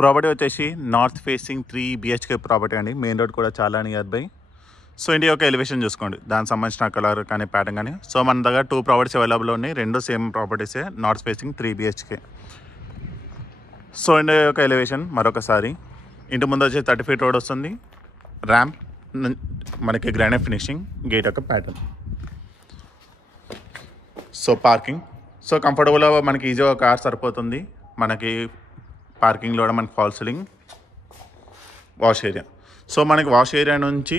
Property వచ్చేసి north facing 3 BHK property అండి. Main road కూడా చాలా నియర్ బై. సో ఇంటి యొక్క ఎలివేషన్ చూసుకోండి, దానికి సంబంధించిన కలర్ కానీ ప్యాటర్న్ కానీ. సో మన దగ్గర 2 ప్రాపర్టీస్ అవైలబుల్ ఉన్నాయి, రెండు సేమ్ ప్రాపర్టీసే, నార్త్ ఫేసింగ్ 3 BHK. సో ఇంటి యొక్క ఎలివేషన్ మరొకసారి, ఇంటి ముందు వచ్చి 30 feet రోడ్ వస్తుంది, ర్యాంప్, మనకి గ్రానైట్ ఫినిషింగ్, గేట్ యొక్క ప్యాటర్న్. సో పార్కింగ్, సో కంఫర్టబుల్గా మనకి ఈజీగా కార్ సరిపోతుంది. మనకి పార్కింగ్లో కూడా మనకి fall ceiling, wash area. So మనకి వాష్ ఏరియా నుంచి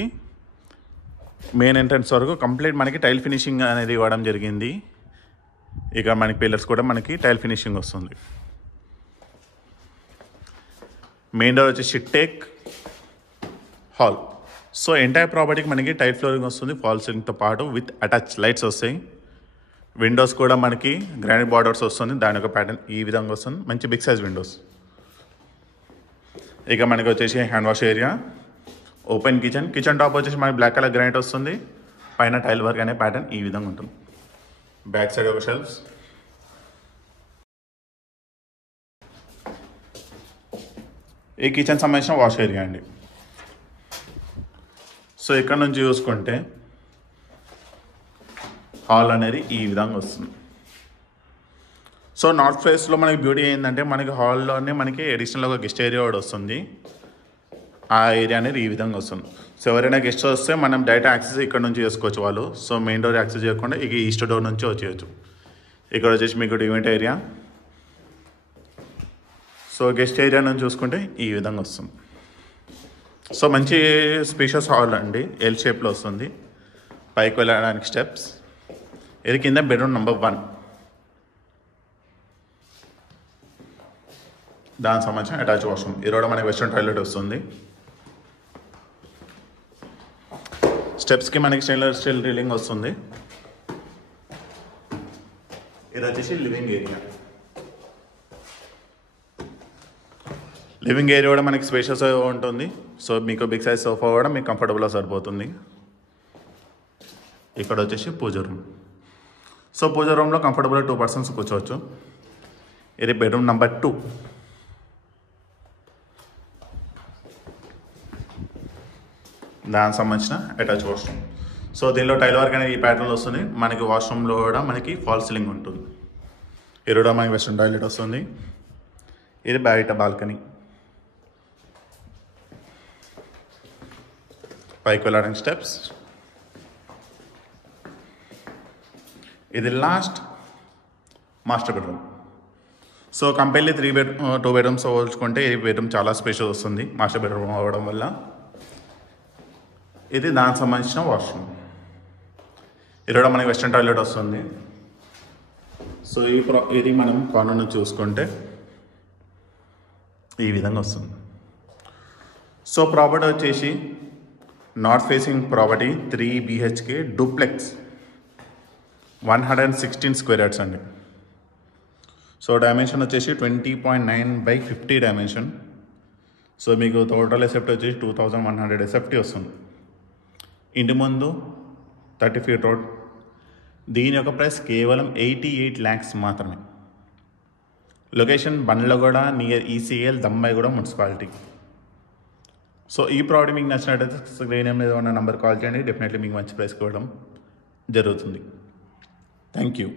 మెయిన్ ఎంట్రన్స్ వరకు కంప్లీట్ మనకి టైల్ ఫినిషింగ్ అనేది ఇవ్వడం జరిగింది. ఇక మనకి పిల్లర్స్ కూడా మనకి టైల్ ఫినిషింగ్ వస్తుంది. మెయిన్ డోర్ వచ్చి షిట్టేక్ హాల్. సో ఎంటైర్ ప్రాపర్టీకి మనకి టైల్ ఫ్లోరింగ్ వస్తుంది, ఫాల్ సీలింగ్తో పాటు విత్ అటాచ్ లైట్స్ వస్తాయి. విండోస్ కూడా మనకి గ్రానైట్ బార్డర్స్ వస్తుంది, దాని యొక్క ప్యాటర్న్ ఈ విధంగా వస్తుంది, మంచి బిగ్ సైజ్ విండోస్. ఇక మనకి వచ్చేసి hand wash area, open kitchen. Kitchen top వచ్చేసి మనకి బ్లాక్ కలర్ గ్రానైట్ వస్తుంది, పైన టైల్ వర్క్ అనే ప్యాటర్న్ ఈ విధంగా ఉంటుంది. బ్యాక్ సైడ్ ఒక షెల్ఫ్స్. ఈ కిచెన్ సంబంధించిన వాష్ ఏరియా అండి. సో ఇక్కడ నుంచి చూసుకుంటే హాల్ అనేది ఈ విధంగా వస్తుంది. సో నార్త్ ఫేస్లో మనకి బ్యూటీ ఏంటంటే మనకి హాల్లోనే మనకి అడిషనల్ ఒక గెస్ట్ ఏరియా కూడా వస్తుంది. ఆ ఏరియా అనేది ఈ విధంగా వస్తుంది. సో ఎవరైనా గెస్ట్ వస్తే మనం డైరెక్ట్ యాక్సెస్ ఇక్కడ నుంచి చేసుకోవచ్చు వాళ్ళు. సో మెయిన్ డోర్ యాక్సెస్ చేయకుండా ఇక ఈస్ట్ డోర్ నుంచి వచ్చేయచ్చు. ఇక్కడ వచ్చేసి మీకు event area. So guest area నుంచి చూసుకుంటే ఈ విధంగా వస్తుంది. సో మంచి స్పేషియస్ హాల్ అండి, ఎల్ షేప్లో వస్తుంది. పైకి వెళ్ళడానికి స్టెప్స్. ఇది కింద బెడ్రూమ్ నెంబర్ 1. దానికి సంబంధించిన అటాచ్ వాష్రూమ్. ఇది కూడా మనకి వెస్ట్రన్ టాయిలెట్ వస్తుంది. స్టెప్స్కి మనకి స్టెయిన్లెస్ స్టీల్ రీలింగ్ వస్తుంది. ఇది వచ్చేసి లివింగ్ ఏరియా. లివింగ్ ఏరియా కూడా మనకి స్పేషియస్ ఉంటుంది. సో మీకు బిగ్ సైజ్ సోఫా కూడా మీకు కంఫర్టబుల్గా సరిపోతుంది. ఇక్కడ వచ్చేసి పూజ రూమ్. సో పూజ రూమ్లో కంఫర్టబుల్గా 2 persons కూర్చోవచ్చు. ఇది బెడ్రూమ్ నెంబర్ 2. దానికి సంబంధించిన అటాచ్ వాష్రూమ్. సో దీనిలో టైల్ వర్క్ అనేది ఈ ప్యాటర్న్లో వస్తుంది. మనకి వాష్రూమ్లో కూడా మనకి ఫాల్ సీలింగ్ ఉంటుంది. ఇది కూడా మనకి వెస్ట్రన్ టాయిలెట్ వస్తుంది. ఇది బయట బాల్కనీ. పైకి వెళ్ళడానికి స్టెప్స్. ఇది last master bedroom. So comparably 2 bedrooms పోల్చుకుంటే ఈ బెడ్రూమ్ చాలా స్పేషియస్ వస్తుంది మాస్టర్ బెడ్రూమ్ అవ్వడం వల్ల. ఇది దానికి సంబంధించిన వాష్రూమ్. ఇది కూడా మనకి వెస్ట్రన్ టాయిలెట్ వస్తుంది. సో ఇది మనం కార్నర్ నుంచి చూసుకుంటే ఈ విధంగా వస్తుంది. సో ప్రాపర్టీ వచ్చేసి north facing property 3 BHK duplex, 116 square yards అండి. సో డైమెన్షన్ వచ్చేసి 20.9/50 డైమెన్షన్. సో మీకు టోటల్ ఎసెప్ట్ వచ్చేసి 2100 SFT వస్తుంది. ఇంటి ముందు 30 feet రోడ్. దీని యొక్క ప్రైస్ కేవలం 88 lakhs మాత్రమే. Location Bandlaguda near ECL, Dammaiguda municipality. So ఈ ప్రాడక్ట్ మీకు నచ్చినట్టయితే స్క్రీన్ మీద ఉన్న నెంబర్ కాల్ చేయండి, డెఫినెట్లీ మీకు మంచి ప్రైస్కి ఇవ్వడం జరుగుతుంది. Thank you.